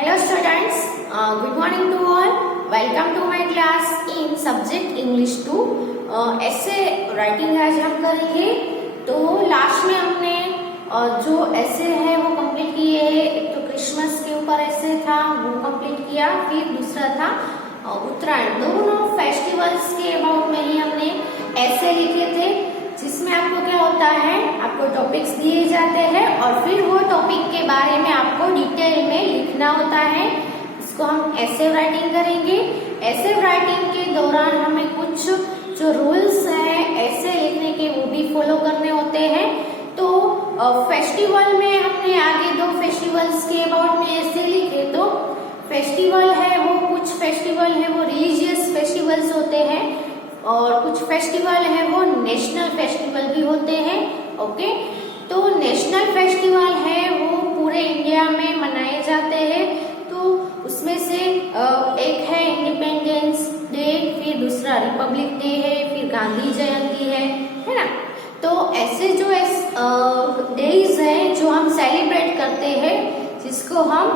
Hello students, good morning to all. Welcome to my class in subject English 2. ऐसे writing आज हम करेंगे। तो लास्ट में हमने जो ऐसे है वो कंप्लीट किए हैं। एक तो क्रिसमस के ऊपर ऐसे था वो कंप्लीट किया, फिर दूसरा था उत्तरायण। दोनों फेस्टिवल्स के अबाउट में ही हमने ऐसे लिखे थे, जिसमें आपको क्या होता है, आपको टॉपिक्स दिए जाते हैं और फिर वो टॉपिक के बारे में आपको डिटेल में लिखना होता है। इसको हम एसे राइटिंग करेंगे। एसे राइटिंग के दौरान हमें कुछ जो रूल्स है ऐसे लिखने के वो भी फॉलो करने होते हैं। तो फेस्टिवल में हमने आगे दो फेस्टिवल्स के अबाउट में ऐसे लिखे। तो फेस्टिवल है वो, कुछ फेस्टिवल है वो रिलीजियस फेस्टिवल्स होते हैं और कुछ फेस्टिवल है वो नेशनल फेस्टिवल भी होते हैं। ओके, तो नेशनल फेस्टिवल है वो पूरे इंडिया में मनाए जाते हैं। तो उसमें से एक है इंडिपेंडेंस डे, फिर दूसरा रिपब्लिक डे है, फिर गांधी जयंती है ना। तो ऐसे जो डेज है जो हम सेलिब्रेट करते हैं, जिसको हम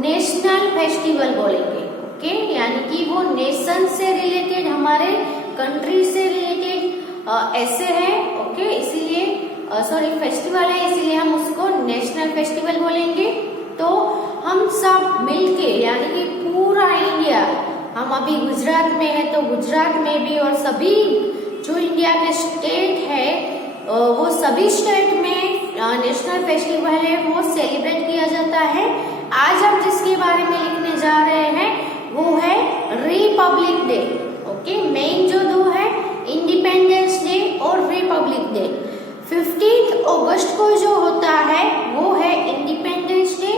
नेशनल फेस्टिवल बोलेंगे। ओके, यानी कि वो नेशन से रिलेटेड, हमारे कंट्री से रिलेटेड ऐसे है। ओके, इसीलिए फेस्टिवल है, इसीलिए हम उसको नेशनल फेस्टिवल बोलेंगे। तो हम सब मिलके, यानी कि पूरा इंडिया, हम अभी गुजरात में है तो गुजरात में भी, और सभी जो इंडिया के स्टेट है वो सभी स्टेट में नेशनल फेस्टिवल है वो सेलिब्रेट किया जाता है। आज हम जिसके बारे में लिखने जा रहे हैं वो है रिपब्लिक डे। ओके, मेन जो दो है इंडिपेंडेंस डे और रिपब्लिक डे। 15 अगस्त को जो होता है वो है इंडिपेंडेंस डे,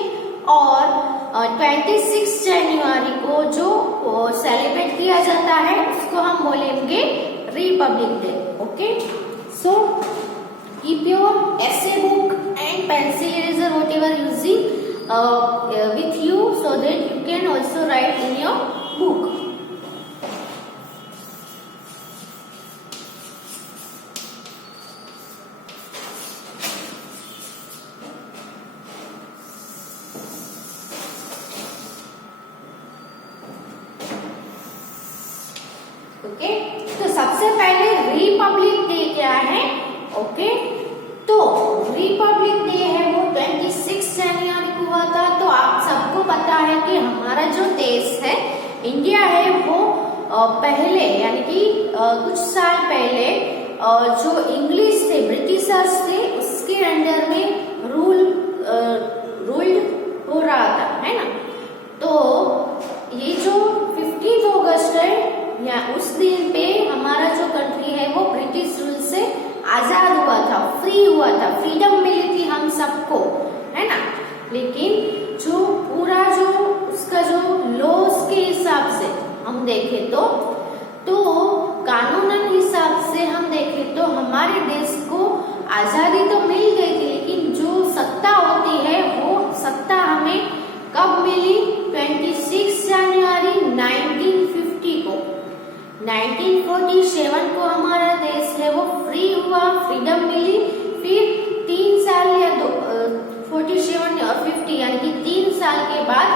और 26 जनवरी को जो सेलिब्रेट किया जाता है उसको हम बोलेंगे Republic day. Okay, so keep your essay book and pencil eraser whatever using with you, so that you can also write in your book. Okay, तो सबसे पहले रिपब्लिक डे क्या है। ओके, तो रिपब्लिक डे है वो 26 जनवरी को हुआ था। तो आप सबको पता है कि हमारा जो देश है इंडिया है वो पहले, यानी कि कुछ साल पहले जो इंग्लिश थे, ब्रिटिशर्स थे, उसके अंडर में रूल्ड हो रहा था, है ना। तो ये जो 15 अगस्त है, या उस दिन पे हमारा जो कंट्री है वो ब्रिटिश रूल से आजाद हुआ था, फ्री हुआ था, फ्रीडम मिली थी हम सबको, है ना। लेकिन जो पूरा जो उसका जो लॉस के हिसाब से हम देखें तो कानूनन हिसाब से हम देखें तो हमारे देश को आजादी तो मिल गई थी, लेकिन जो सत्ता होती है वो सत्ता हमें कब मिली, 26 जनवरी 1950 को। 1947 को हमारा देश है वो फ्री हुआ, फ्रीडम मिली। फिर 3 साल या 47 और 50, यानी कि 3 साल के बाद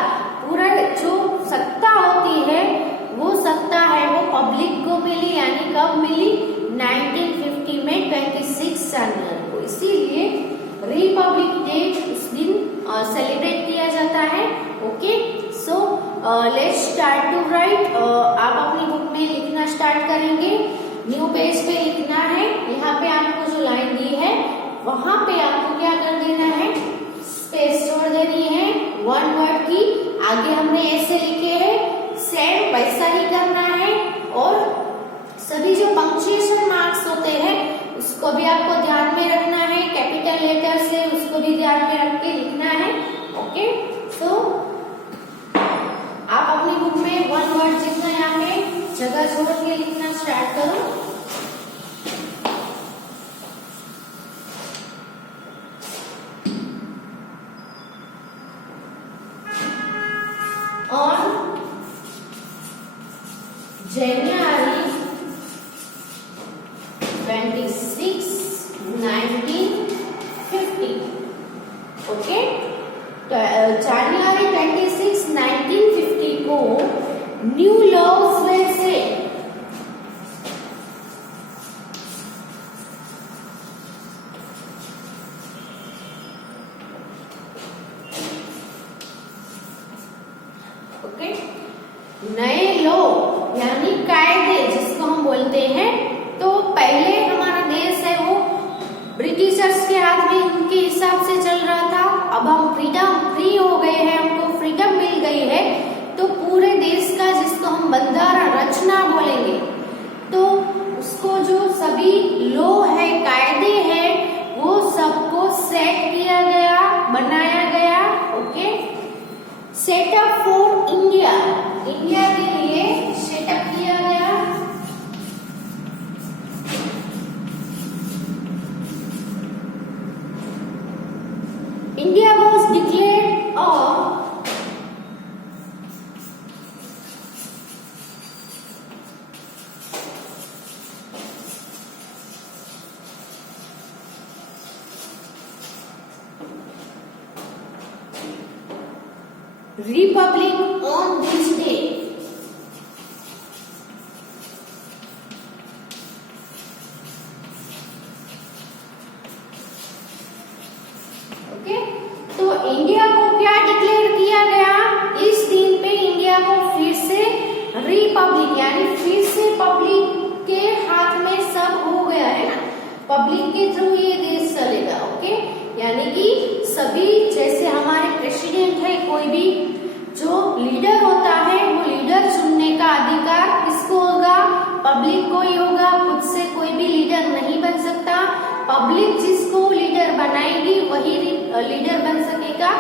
पूरा जो सत्ता होती है वो सत्ता है वो पब्लिक को मिली। यानी कब मिली, 1950 में 26 जनवरी को। इसीलिए रिपब्लिक डे उस दिन सेलिब्रेट किया जाता है। Okay, so let's start to write. आप अपनी बुक में लिखना स्टार्ट करेंगे। न्यू पेज पे लिखना है। यहाँ पे आपको जो लाइन दी है वहां पे आपको क्या कर देना है, स्पेस छोड़ देनी है। वन वर्ड की आगे हमने ऐसे लिखे हैं, सेम वैसा ही करना है। और सभी जो पंक्चुएशन मार्क्स होते हैं उसको भी आपको ध्यान में रखना है, कैपिटल लेटर से उसको भी ध्यान में रख के लिखना है। ओके, सो आप अपनी बुक में वन वर्ड जितना यहाँ पे जगह छोड़ के लिखना स्टार्ट करो। On January 26, 1950. ओके, तो January 26, ओके। नए लॉ यानी कायदे जिसको हम बोलते हैं, तो पहले हमारा देश है वो ब्रिटिशर्स के हाथ में उनके हिसाब से चल रहा था। अब हम फ्री हो गए हैं, हमको फ्रीडम मिल गई है, तो पूरे देश का जिसको हम बंधारण रचना बोलेंगे, तो उसको जो सभी लॉ है, कायदे हैं, वो सबको सेट किया गया, बनाया गया। Okay, setup for India, India के लिए सेटअप किया गया। India was declared a Republic on this day. Okay, तो इंडिया को क्या डिक्लेयर किया गया? इस दिन पे इंडिया को फिर से रिपब्लिक यानी फिर से पब्लिक के हाथ में सब हो गया है ना, पब्लिक के थ्रू ये देश चलेगा। ओके, यानी कि सभी जैसे हमारे प्रेसिडेंट है, कोई भी जो लीडर होता है वो लीडर चुनने का अधिकार किसको होगा? पब्लिक को ही होगा। खुद से कोई भी लीडर नहीं बन सकता। पब्लिक जिसको लीडर बनाएगी वही लीडर बन सकेगा।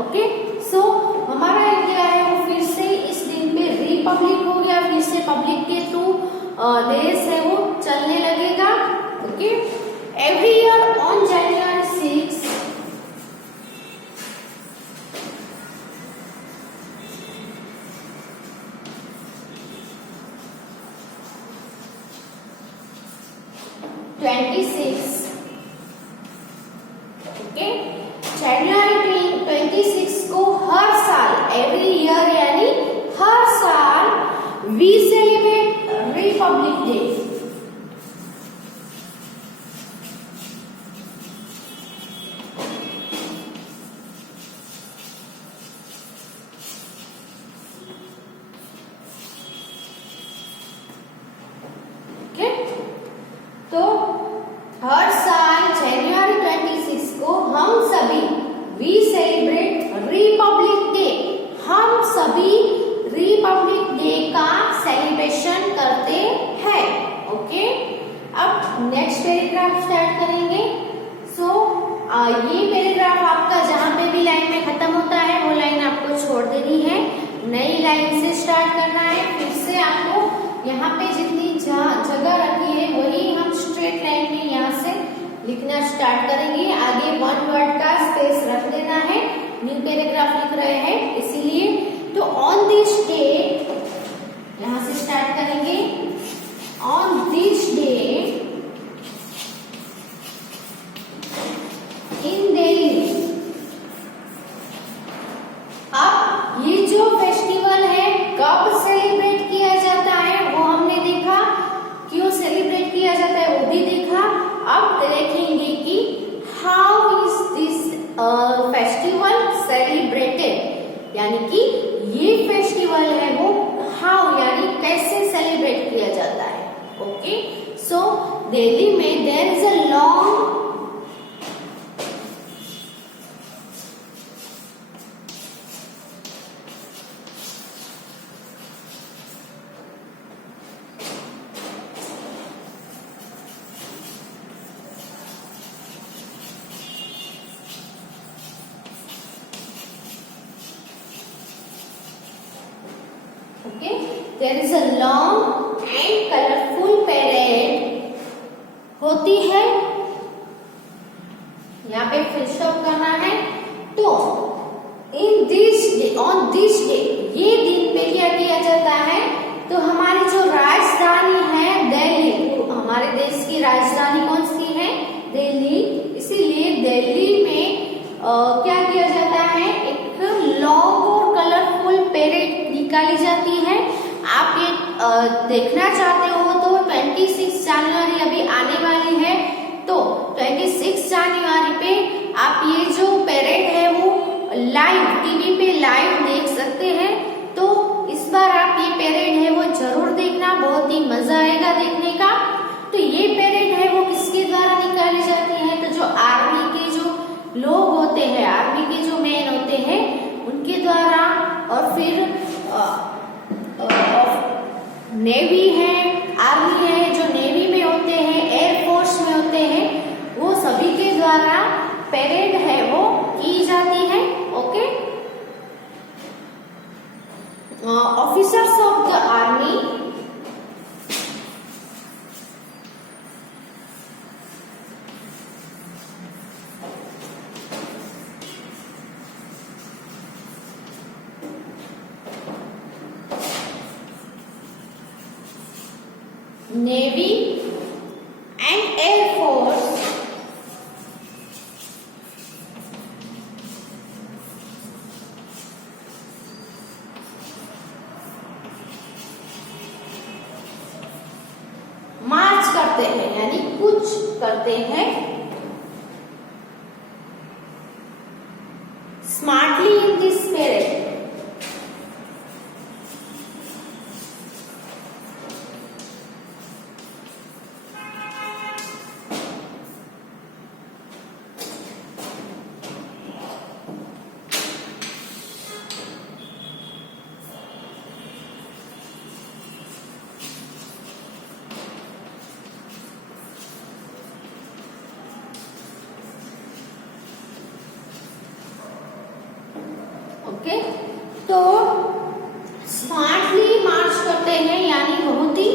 ओके, सो हमारा इंडिया है वो फिर से इस दिन पे रिपब्लिक हो गया, फिर से पब्लिक के थ्रू देश है वो चलने लगेगा। Okay, every year on January 6 26 okay, January 26 को हर साल, एवरी ईयर यानी हर साल वी सेलिब्रेट रिपब्लिक डे। तो हर साल January 26 को हम सभी वी सेलिब्रेट रिपब्लिक डे, हम सभी रिपब्लिक डे का सेलिब्रेशन करते हैं। ओके, अब नेक्स्ट पैराग्राफ स्टार्ट करेंगे। सो ये पैराग्राफ आपका जहां पे भी लाइन में खत्म होता है वो लाइन आपको छोड़ देनी है, नई लाइन से स्टार्ट करना है। फिर से आपको यहाँ पे जितनी जगह रखी है वही हम स्ट्रेट लाइन में यहाँ से लिखना स्टार्ट करेंगे। आगे वन वर्ड का स्पेस रख देना है, न्यू पैराग्राफ लिख रहे हैं इसीलिए। तो ऑन दिस डे यहाँ से स्टार्ट करेंगे। On this day in Delhi. अब ये जो फेस्टिवल है कब सेलिब्रेट किया जाता है वो हमने देखा, क्यों सेलिब्रेट किया जाता है वो भी देखा। अब देखेंगे कि how is this festival celebrated, यानी कि ये फेस्टिवल है वो हाउ यानी कैसे सेलिब्रेट किया जाता है। ओके, सो दिल्ली में there is a long Okay, there is a long and colorful parade होती है। यहाँ पे फिल स्टॉप करना है। तो in this day, on this day, ये दिन पे क्या किया जाता है? तो हमारी जो राजधानी है दिल्ली, हमारे देश की राजधानी कौन सी है? दिल्ली। इसीलिए दिल्ली में क्या किया जाता है? एक लॉन्ग और कलरफुल पैरेड निकाली जाती है। आप ये देखना चाहते हो तो 26 जनवरी अभी आने वाली है, तो 26 जनवरी पे आप ये जो पैरेड है वो लाइव टीवी पे लाइव देख सकते हैं। तो किसके द्वारा निकाली जाती है? तो जो आर्मी के जो लोग होते हैं, आर्मी के जो मैन होते हैं उनके द्वारा, और फिर नेवी है, आर्मी है, जो नेवी में होते हैं, एयरफोर्स में होते हैं, वो सभी के द्वारा परेड है वो की जाती है। Okay, officers of the army navy and air force march करते हैं, यानी कुछ करते हैं smartly in this parade. Okay, तो स्मार्टली मार्च करते हैं, यानी बहुत ही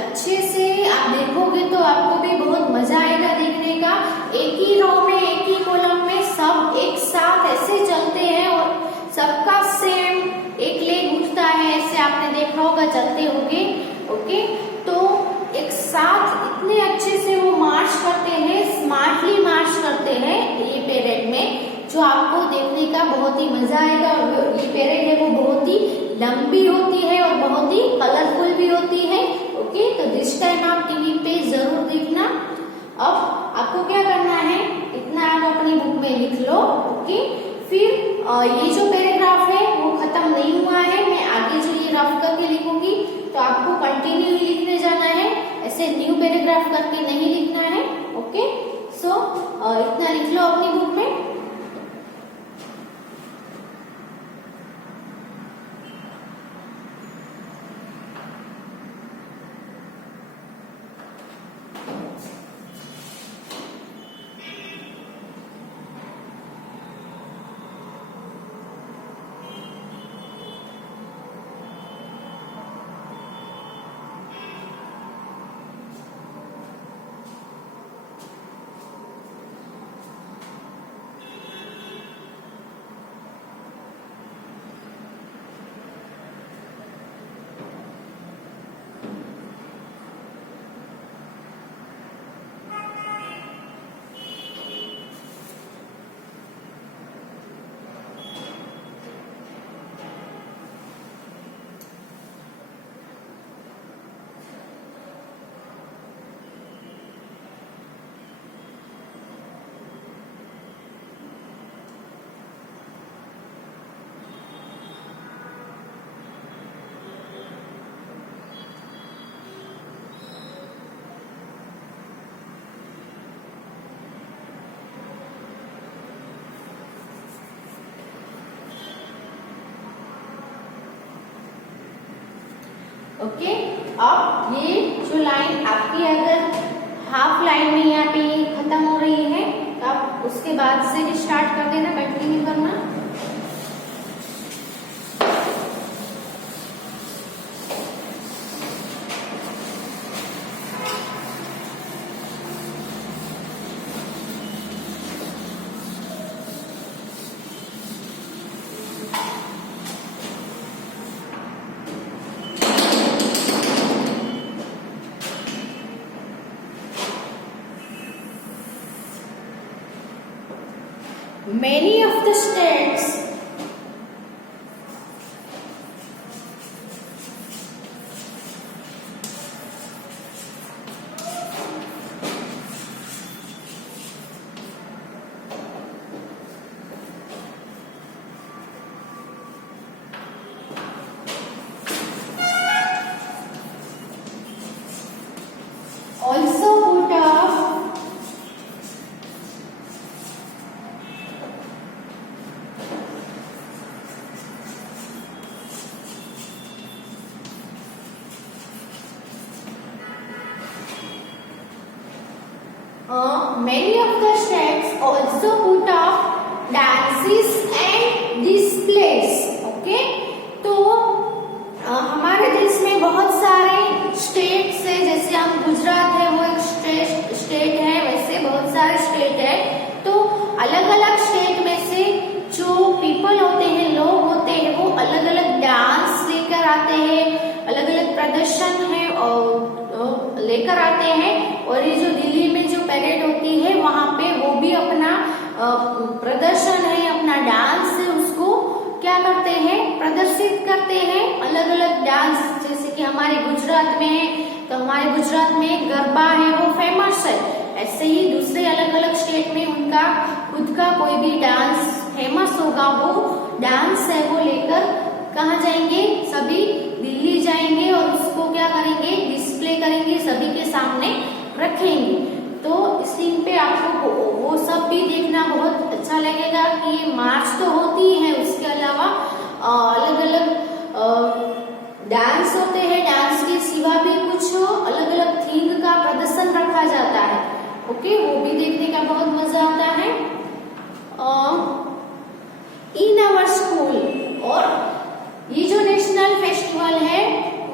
अच्छे से आप देखोगे तो आपको भी बहुत मजा आएगा देखने का। एक ही रो में, एक ही कॉलम में सब एक साथ ऐसे चलते हैं और सबका सेम एक लेग उठता है, ऐसे आपने देखा होगा, चलते होंगे। ओके, तो एक साथ इतने अच्छे से वो मार्च करते हैं, स्मार्टली मार्च करते हैं ये परेड में, जो आपको देखने का बहुत ही मजा आएगा। और ये परेड है वो बहुत ही लंबी होती है और बहुत ही कलरफुल भी होती है। ओके, तो दिस टाइम आप टीवी पे जरूर देखना। अब आपको क्या करना है, इतना आप अपनी बुक में लिख लो। ओके, फिर ये जो पैराग्राफ है वो खत्म नहीं हुआ है, मैं आगे जो ये रफ करके लिखूंगी, तो आपको कंटिन्यू लिखने जाना है, ऐसे न्यू पैराग्राफ करके नहीं लिखना है। ओके, सो इतना लिख लो अपनी बुक में। ओके, अब ये जो लाइन आपकी अगर हाफ लाइन में यहाँ पे खत्म हो रही है, तो आप उसके बाद से स्टार्ट कर देना, कंटिन्यू करना। Many of the states also put up many of the states also put up dances and displays. Okay, तो हमारे देश में बहुत सारे स्टेट्स है, जैसे हम गुजरात है वो एक स्टेट है, वैसे बहुत सारे स्टेट है। तो अलग अलग स्टेट में से जो पीपल होते हैं, लोग होते हैं, वो अलग अलग डांस लेकर आते हैं, अलग अलग प्रदर्शन है और लेकर आते हैं। और ये जो दिल्ली में जो परेड होती है वहां पे वो भी अपना प्रदर्शन है, अपना डांस है, उसको क्या करते हैं, प्रदर्शित करते हैं। अलग अलग डांस, जैसे कि हमारे गुजरात में है तो हमारे गुजरात में गरबा है वो फेमस है, ऐसे ही दूसरे अलग अलग स्टेट में उनका खुद का कोई भी डांस फेमस होगा, वो डांस है वो लेकर कहाँ जाएंगे, सभी दिल्ली जाएंगे और उसको क्या करेंगे, डिस्प्ले करेंगे, सभी के सामने रखेंगे। तो इस दिन पे आपको वो सब भी देखना बहुत अच्छा लगेगा कि ये मार्च तो होती है, उसके अलावा अलग अलग डांस होते हैं, डांस के सिवा भी कुछ अलग अलग थीम का प्रदर्शन रखा जाता है। ओके, वो भी देखने का बहुत मजा आता है। इन आवर स्कूल, और ये जो नेशनल फेस्टिवल है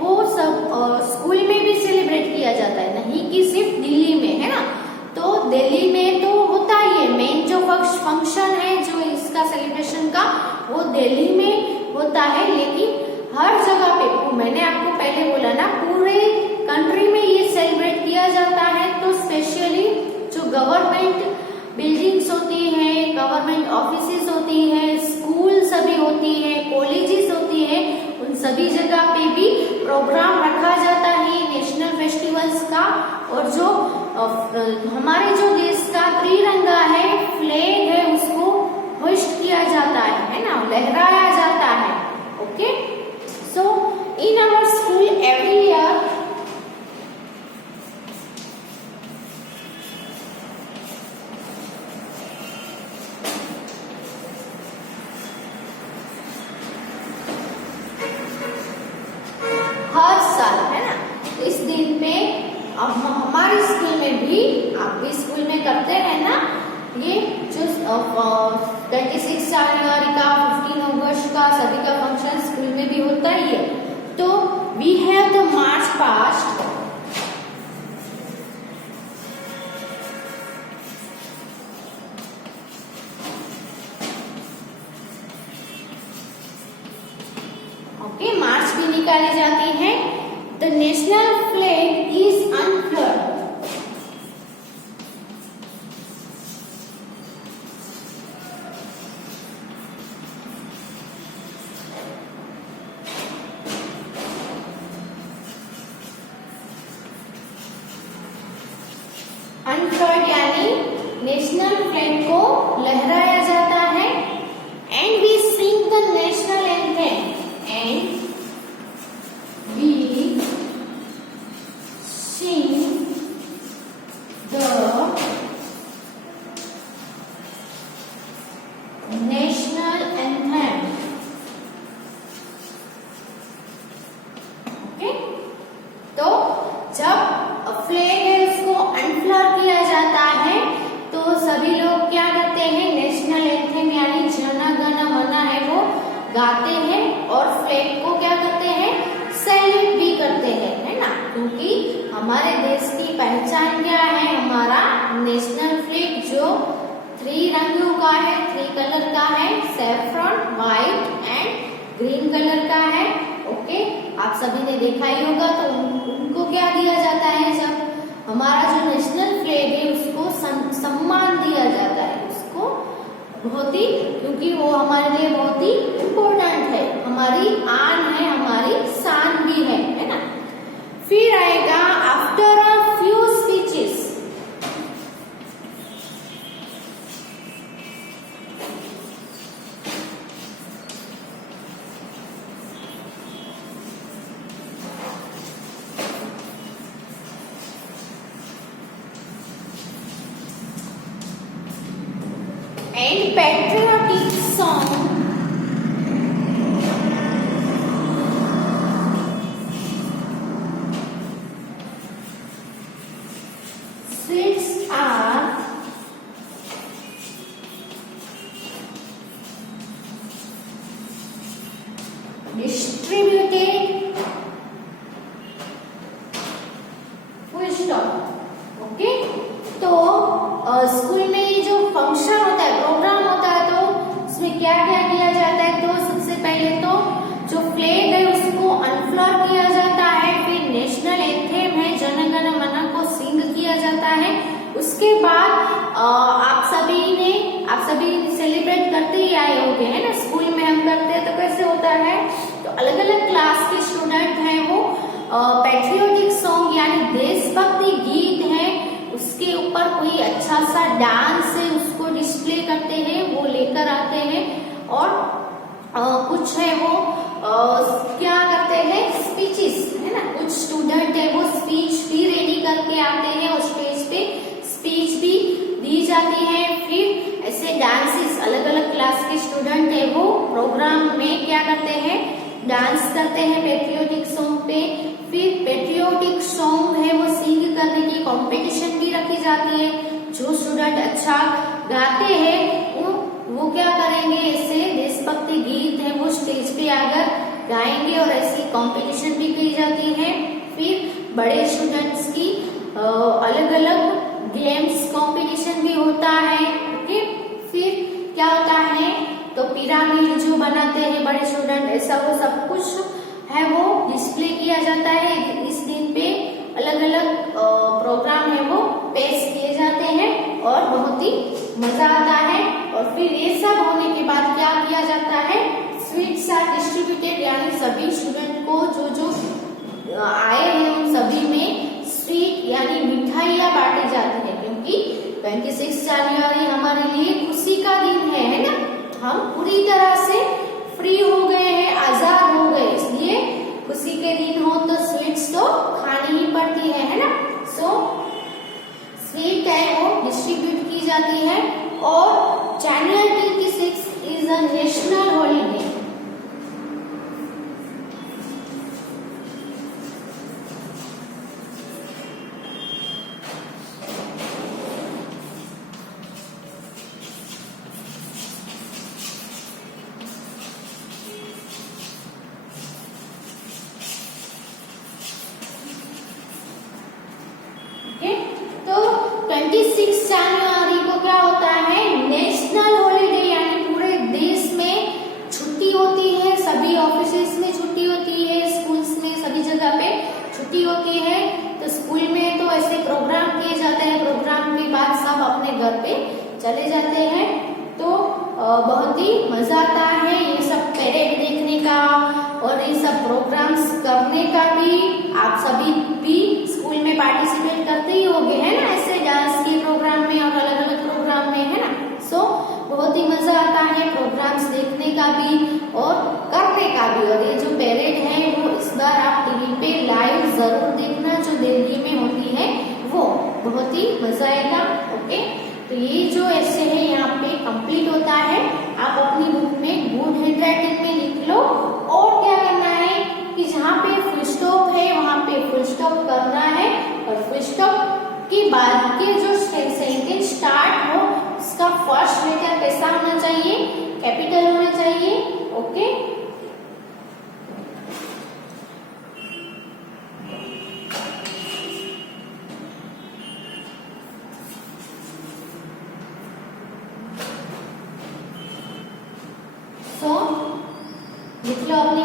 वो सब स्कूल में भी सेलिब्रेट किया जाता है, नहीं कि सिर्फ दिल्ली में, है ना। तो दिल्ली में तो होता ही है, मेन जो फंक्शन है जो इसका सेलिब्रेशन का वो दिल्ली में होता है, लेकिन हर जगह पे, मैंने आपको पहले बोला ना, पूरे कंट्री में ये सेलिब्रेट किया जाता है। तो स्पेशली जो गवर्नमेंट बिल्डिंग्स होती है, गवर्नमेंट ऑफिसेस होती है, स्कूल सभी होती है, कॉलेजेस होती है, उन सभी जगह पे भी प्रोग्राम रखा जाता है नेशनल फेस्टिवल्स का। और जो हमारे जो देश का त्रिरंगा है, फ्लैग है, उसको होस्ट किया जाता है ना, लहराया जाता है। Okay, so in our school every year हर साल, है ना, इस दिन पे अब हमारे स्कूल में भी, आप भी स्कूल में करते हैं ना, ये जो 26 जनवरी का, 15 अगस्त का, सभी का फंक्शन स्कूल में भी होता ही है। तो we have the march past, okay, march भी निकाली जाती है। The national flag is unfurled, unfurled यानी नेशनल फ्लैग को लहराया जाता है। And we sing the national anthem, and we sing the national anthem. Okay, तो जब फ्लैग है उसको अनफ्लर किया जाता है तो सभी लोग क्या करते हैं, नेशनल एंथम यानी जन गण मन है वो गाते हैं और फ्लैग को क्या करते हैं, सैल्यूट भी करते हैं, है ना, क्योंकि हमारे देश की पहचान क्या है, हमारा नेशनल फ्लैग जो 3 रंगों का है, 3 कलर का है, saffron, white and green colour का है। ओके, आप सभी ने देखा ही होगा। तो उनको क्या दिया जाता है, जब हमारा जो नेशनल फ्लैग है उसको सम्मान दिया जाता है, उसको बहुत ही, क्योंकि वो हमारे लिए बहुत ही इम्पोर्टेंट है, हमारी आन है, हमारी शान भी है ना। फिर आएगा after a few speeches, and patriotic song sits are distributed full stop. Okay, तो स्कूल में ये जो फंक्शन होता है, प्रोग्राम होता है, तो इसमें क्या क्या किया जाता है? तो सबसे पहले तो जो फ्लैग है उसको अनफ्लर किया जाता है, फिर नेशनल एंथेम है जन गण मन को सिंग किया जाता है। उसके बाद आप सभी सेलिब्रेट करते ही आए होंगे, है ना? स्कूल में हम करते हैं तो कैसे होता है, तो अलग अलग क्लास के स्टूडेंट हैं वो पैट्रियोटिक सॉन्ग यानी देशभक्ति गीत है उसके ऊपर कोई अच्छा सा डांस है उसको डिस्प्ले करते हैं, वो लेकर आते हैं। और कुछ है वो क्या करते हैं, स्पीचेस, है ना? कुछ स्टूडेंट है वो स्पीच भी रेडी करके आते हैं और स्टेज पे स्पीच भी दी जाती है। फिर ऐसे डांसेस, अलग अलग क्लास के स्टूडेंट है वो प्रोग्राम में क्या करते हैं, डांस करते हैं पैट्रियोटिक सॉन्ग पे। फिर पैट्रियोटिक सॉन्ग है वो सिंग करने की कंपटीशन भी रखी जाती है। जो स्टूडेंट अच्छा गाते हैं वो क्या करेंगे, ऐसे देशभक्ति गीत है वो स्टेज पे आकर गाएंगे और ऐसी कंपटीशन भी की जाती है। फिर बड़े स्टूडेंट्स की अलग अलग गेम्स कंपटीशन भी होता है। ओके, फिर क्या होता है, तो पिरामिड जो बनाते हैं बड़े स्टूडेंट, ऐसा वो सब कुछ है वो डिस्प्ले किया जाता है। इस दिन पे अलग अलग प्रोग्राम है वो पेश किए जाते हैं और बहुत ही मजा आता है। और फिर ये सब होने के बाद क्या किया जाता है, स्वीट्स आर डिस्ट्रीब्यूटेड यानी सभी स्टूडेंट को जो जो आए हैं उन सभी में स्वीट यानी मिठाइयाँ बांटी जाती है, क्योंकि 26 जनवरी हमारे लिए खुशी का दिन है ना? हम पूरी तरह से फ्री हो गए हैं, आजाद हो गए, इसलिए खुशी के दिन हो तो स्वीट्स तो खानी ही पड़ती है ना? सो स्वीट है वो डिस्ट्रीब्यूट की जाती है। और जनवरी 26 इज अ नेशनल हॉलीडे। तो 26 जनवरी को क्या होता है, नेशनल हॉलीडे यानी पूरे देश में छुट्टी होती है, सभी ऑफिसेस में छुट्टी होती है, स्कूल्स में सभी जगह पे छुट्टी होती है। तो स्कूल में तो ऐसे प्रोग्राम किए जाते हैं, प्रोग्राम के बाद सब अपने घर पे चले जाते हैं। तो बहुत ही मजा आता है ये सब परेड देखने का और ये सब प्रोग्राम्स करने का भी। आप सभी भी स्कूल में पार्टिसिपेट करते ही होंगे, है ना? ऐसे डांस के प्रोग्राम में और अलग अलग प्रोग्राम में, है ना? सो बहुत ही मजा आता है प्रोग्राम्स देखने का भी और करने का भी। और ये जो परेड है वो इस बार आप टीवी पे लाइव जरूर देखना, जो दिल्ली में होती है वो, बहुत ही मजा आएगा। ओके, तो ये जो ऐसे है यहाँ पे कंप्लीट होता है। आप अपनी बुक में गुड हैंडराइटिंग में लिख लो। और क्या करना है कि जहाँ पे फुल स्टॉप है वहां पे फुल स्टॉप करना है और फुल स्टॉप के बाद के जो सेंटेंस स्टार्ट हो उसका फर्स्ट लेटर कैसा होना चाहिए, कैपिटल होना चाहिए। ओके, लिख लो अपनी